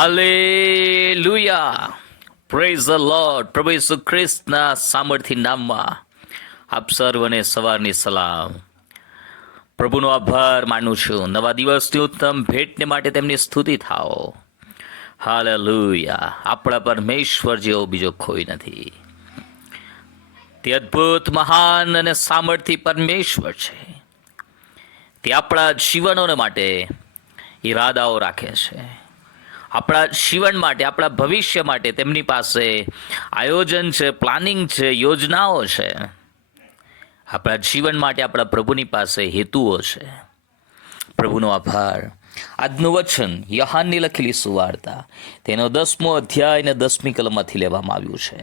Hallelujah, praise the lord. પ્રભુ ઈસુ ખ્રિસ્તના સામર્થ્ય નામમાં આપ સર્વને સવારની સલામ. પ્રભુનો આભાર માનું છું. નવા દિવસની ઉત્તમ ભેટને માટે તેમની સ્તુતિ થાઓ. હાલેલુયા. આપણા પરમેશ્વર જેવો બીજો કોઈ નથી. તે અદ્ભુત, મહાન અને સામર્થ્ય પરમેશ્વર છે. તે આપણા જીવનોને માટે ઈરાદાઓ રાખે છે. આપણા જીવન માટે, આપણા ભવિષ્ય માટે તેમની પાસે આયોજન છે, પ્લાનિંગ છે, યોજનાઓ છે. આપણા જીવન માટે આપણા પ્રભુની પાસે હેતુઓ છે. પ્રભુનો આભાર. આજનું વચન યહાનની લખેલી સુવાર્તા તેનો 10મો અધ્યાય અને 10મી કલમમાંથી લેવામાં આવ્યું છે.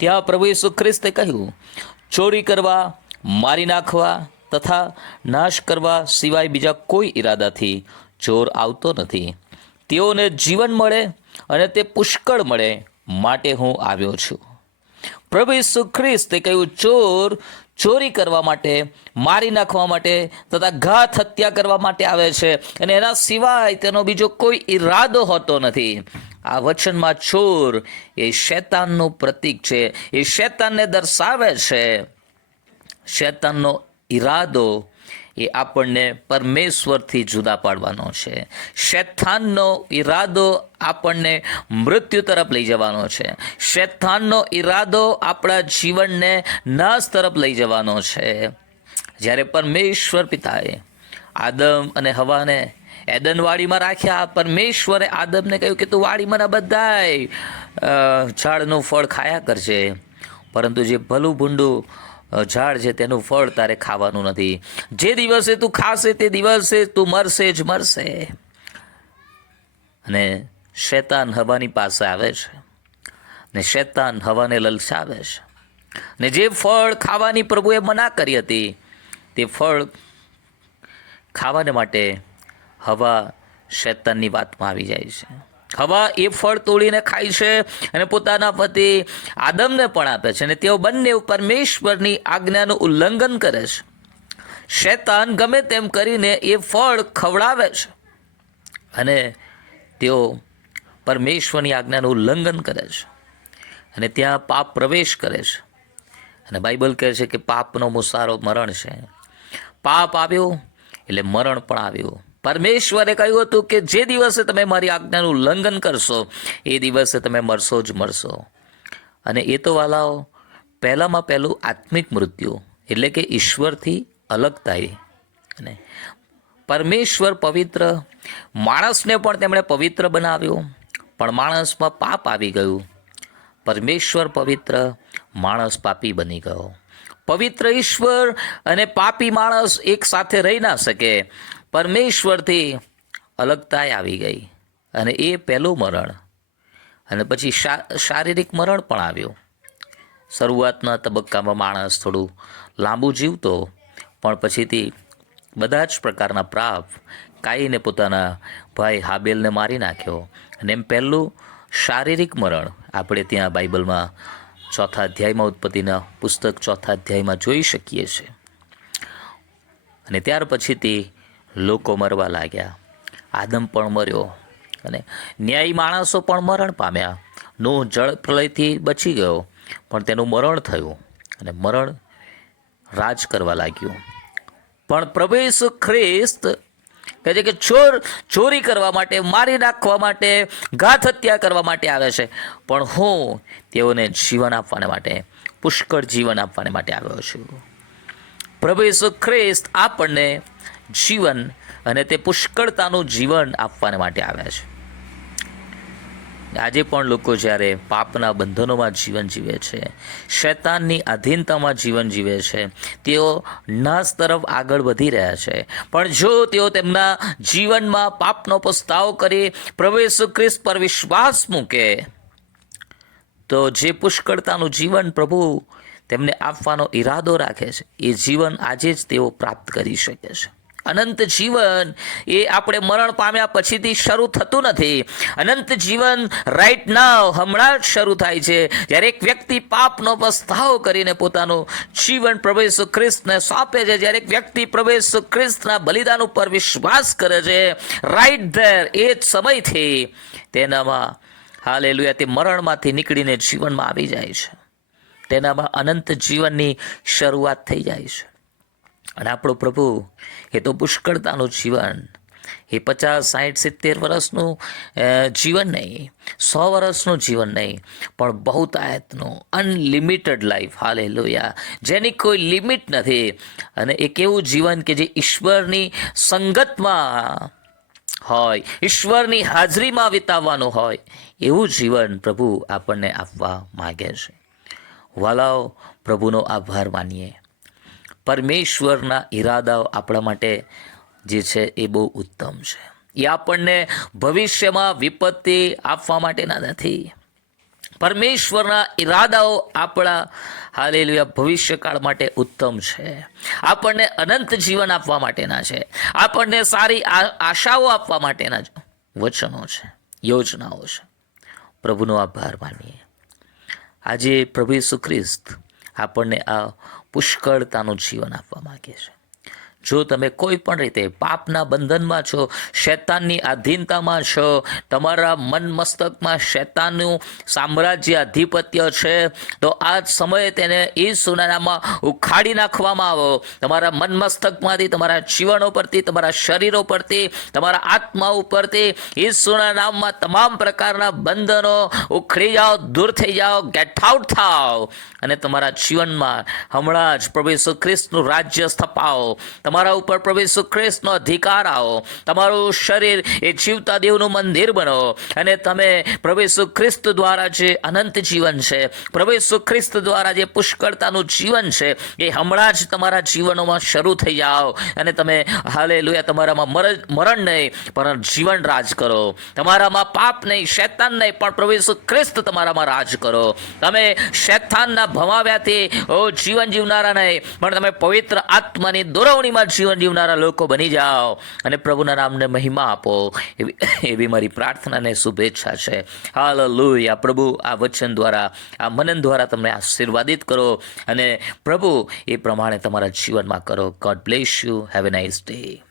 ત્યાં પ્રભુ ઈસુ ખ્રિસ્તે કહ્યું, ચોરી કરવા, મારી નાખવા તથા નાશ કરવા સિવાય બીજા કોઈ ઈરાદાથી ચોર આવતો નથી. તેઓને જીવન મળે અને તે પુષ્કળ મળે માટે હું આવ્યો છું. પ્રભુ ઈસુ ખ્રિસ્તે કહ્યું, ચોર ચોરી કરવા માટે, મારી નાખવા માટે તથા ઘાત હત્યા કરવા માટે આવે છે અને એના સિવાય તેનો બીજો કોઈ ઈરાદો હોતો નથી. આ વચનમાં ચોર એ શૈતાનનું પ્રતીક છે. એ શૈતાનને દર્શાવે છે. શૈતાનનો ઈરાદો એ આપણને પરમેશ્વરથી જુદા પાડવાનો છે. શૈતાનનો ઈરાદો આપણને મૃત્યુ તરફ લઈ જવાનો છે. શૈતાનનો ઈરાદો આપણા જીવનને નાશ તરફ લઈ જવાનો છે. જ્યારે પરમેશ્વર પિતાએ આદમ અને હવાને એદન વાડીમાં રાખ્યા, પરમેશ્વરે આદમને કહ્યું કે તું વાડીમાંના બધાય ઝાડનું ફળ ખાયા કરજે, પરંતુ જે ભલું ભૂંડું ઝાડ છે તેનું ફળ તારે ખાવાનું નથી. જે દિવસે તું ખાશે તે દિવસે તું મરશે જ મરશે. અને શૈતાન હવાની પાસે આવે છે ને શૈતાન હવાને લલચાવે છે. ને જે ફળ ખાવાની પ્રભુએ મના કરી હતી તે ફળ ખાવાને માટે હવા શૈતાનની વાતમાં આવી જાય છે. હવા એ ફળ તોડીને ખાય છે અને પોતાના પતિ આદમને પણ આપે છે અને તેઓ બંને પરમેશ્વરની આજ્ઞાનું ઉલ્લંઘન કરે છે. શૈતાન ગમે તેમ કરીને એ ફળ ખવડાવે છે અને તેઓ પરમેશ્વરની આજ્ઞાનું ઉલ્લંઘન કરે છે અને ત્યાં પાપ પ્રવેશ કરે છે. અને બાઇબલ કહે છે કે પાપનો મુસારો મરણ છે. પાપ આવ્યો એટલે મરણ પણ આવ્યું. પરમેશ્વરે કહ્યું હતું કે જે દિવસે તમે મારી આજ્ઞાનું ઉલ્લંઘન કરશો એ દિવસે તમે મરશો જ મરશો. અને એ તો વાલાઓ પહેલામાં પહેલું આત્મિક મૃત્યુ, એટલે કે ઈશ્વરથી અલગ થાય. અને પરમેશ્વર પવિત્ર, માણસને પણ તેમણે પવિત્ર બનાવ્યો, પણ માણસમાં પાપ આવી ગયું. પરમેશ્વર પવિત્ર, માણસ પાપી બની ગયો. પવિત્ર ઈશ્વર અને પાપી માણસ એક સાથે રહી ના શકે. પરમેશ્વરથી અલગતાઈ આવી ગઈ અને એ પહેલું મરણ. અને પછી શારીરિક મરણ પણ આવ્યું. શરૂઆતના તબક્કામાં માણસ થોડું લાંબુ જીવતો, પણ પછીથી બધા જ પ્રકારના પાપ, કાઈને પોતાના ભાઈ હાબેલને મારી નાખ્યો અને એમ પહેલું શારીરિક મરણ આપણે ત્યાં બાઇબલમાં 4થા અધ્યાયમાં, ઉત્પત્તિના પુસ્તક 4થા અધ્યાયમાં જોઈ શકીએ છીએ. અને ત્યાર પછીથી લોકો મરવા લાગ્યા. આદમ પણ મર્યો અને ન્યાયી માણસો પણ મરણ પામ્યા. નૂહ જળ પ્રલયથી બચી ગયો, પણ તેનું મરણ થયું અને મરણ રાજ કરવા લાગ્યું. પણ પ્રભુ ઈસુ ખ્રિસ્ત કહે છે કે ચોરી કરવા માટે, મારી નાખવા માટે, ઘાત હત્યા કરવા માટે આવે છે, પણ હું તેઓને જીવન આપવાને માટે, પુષ્કળ જીવન આપવાને માટે આવ્યો છું. પ્રભુ ઈસુ ખ્રિસ્ત આપણને જીવન અને તે પુષ્કળતાનું જીવન આપવાને માટે આવ્યા છે. આજે પણ લોકો જ્યારે પાપના બંધનોમાં જીવન જીવે છે, શૈતાનની આધીનતામાં જીવન જીવે છે, તેઓ નાશ તરફ આગળ વધી રહ્યા છે. પણ જો તેઓ તેમના જીવનમાં પાપનો પસ્તાવો કરી પ્રભુ ઈસુ ખ્રિસ્ત પર વિશ્વાસ મૂકે તો જે પુષ્કળતાનું જીવન પ્રભુ તેમને આપવાનો ઈરાદો રાખે છે એ જીવન આજે જ તેઓ પ્રાપ્ત કરી શકે છે. અનંત જીવન એ આપણે મરણ પામ્યા પછીથી શરૂ થતું નથી. અનંત જીવન રાઈટ નાવ, હમણાં જ શરૂ થાય છે જ્યારે એક વ્યક્તિ પાપનો પસ્તાવો કરીને પોતાનું જીવન પ્રભુ ઈસુ ખ્રિસ્તને સોંપે છે, જ્યારે એક વ્યક્તિ પ્રભુ ઈસુ ખ્રિસ્તના બલિદાન ઉપર વિશ્વાસ કરે છે. રાઈટ ધેર એ જ સમયથી તેનામાં હાલેલુયા તે મરણમાંથી નીકળીને જીવનમાં આવી જાય છે. તેનામાં અનંત જીવનની શરૂઆત થઈ જાય છે. અને આપણો પ્રભુ એ તો પુષ્કળતાનું જીવન, એ 50, 60, 70 વર્ષનું જીવન નહીં, 100 વર્ષનું જીવન નહીં, પણ બહુતાયતનું અનલિમિટેડ લાઈફ, હાલેલુયા, જેની કોઈ લિમિટ નથી. અને એક એવું જીવન કે જે ઈશ્વરની સંગતમાં હોય, ઈશ્વરની હાજરીમાં વિતાવવાનું હોય, એવું જીવન પ્રભુ આપણને આપવા માગે છે. વાલાઓ, પ્રભુનો આભાર માનીએ. પરમેશ્વરના ઈરાદાઓ આપણા માટે જે છે એ બહુ ઉત્તમ છે. એ આપણને ભવિષ્યમાં વિપત્તિ આપવા માટેના નથી. પરમેશ્વરના ઈરાદાઓ આપણા હાલેલુયા ભવિષ્યકાળ માટે ઉત્તમ છે. આપણને અનંત જીવન આપવા માટેના છે. આપણને સારી આશાઓ આપવા માટેના વચનો છે, યોજનાઓ છે. પ્રભુનો આભાર માનીએ. આજે પ્રભુ ઈસુ ખ્રિસ્ત આપણને આ પુષ્કળતાનું જીવન આપવા માગે છે. જો તમે કોઈ પણ રીતે પાપના બંધનમાં છો, શૈતાનની આધીનતામાં છો, તમારા મન મસ્તકમાં શૈતાનનું સામ્રાજ્ય આધિપત્ય છે, તો આ જ સમયે તેને ઈસુના નામમાં ઉખાડી નાખવામાં આવો. તમારા મન મસ્તકમાંથી, તમારા જીવનો પરથી, તમારા શરીરો પરથી, તમારા આત્મા ઉપરથી ઈસુના નામમાં તમામ પ્રકારના બંધનો ઉખડી જાઓ, દૂર થઈ જાઓ, ગેટ આઉટ થાઓ અને તમારા જીવનમાં હમણાં જ પ્રભુ ઈસુ ખ્રિસ્તનું રાજ્ય સ્થપાવો. તમારા ઉપર પ્રભુ ઈસુ ખ્રિસ્તનો અધિકાર આવો. તમારું શરીર એ જીવતા દેવનું મંદિર બનો અને તમે પ્રભુ ઈસુ ખ્રિસ્ત દ્વારા જે અનંત જીવન છે, પ્રભુ ઈસુ ખ્રિસ્ત દ્વારા જે પુષ્કળતાનું જીવન છે, એ હમણાં જ તમારા જીવનોમાં શરૂ થઈ જાઓ અને તમે હાલેલુયા તમારામાં મરણ નહીં પણ જીવન રાજ કરો. તમારામાં પાપ નહીં, શૈતાન નહીં, પણ પ્રભુ ઈસુ ખ્રિસ્ત તમારામાં રાજ કરો. તમે શૈતાનના ભમાવ્યાથી જીવન જીવનારા નહીં, પણ તમે પવિત્ર આત્માની દોરવણીમાં જીવન જીવનારા લોકો બની જાઓ અને પ્રભુના નામને મહિમા આપો. એવી મારી પ્રાર્થના અને શુભેચ્છા છે. હાલેલુયા. પ્રભુ આ વચન દ્વારા, આ મનન દ્વારા તમને આશીર્વાદિત કરો અને પ્રભુ એ પ્રમાણે તમારા જીવનમાં કરો. God bless you. Have a nice day.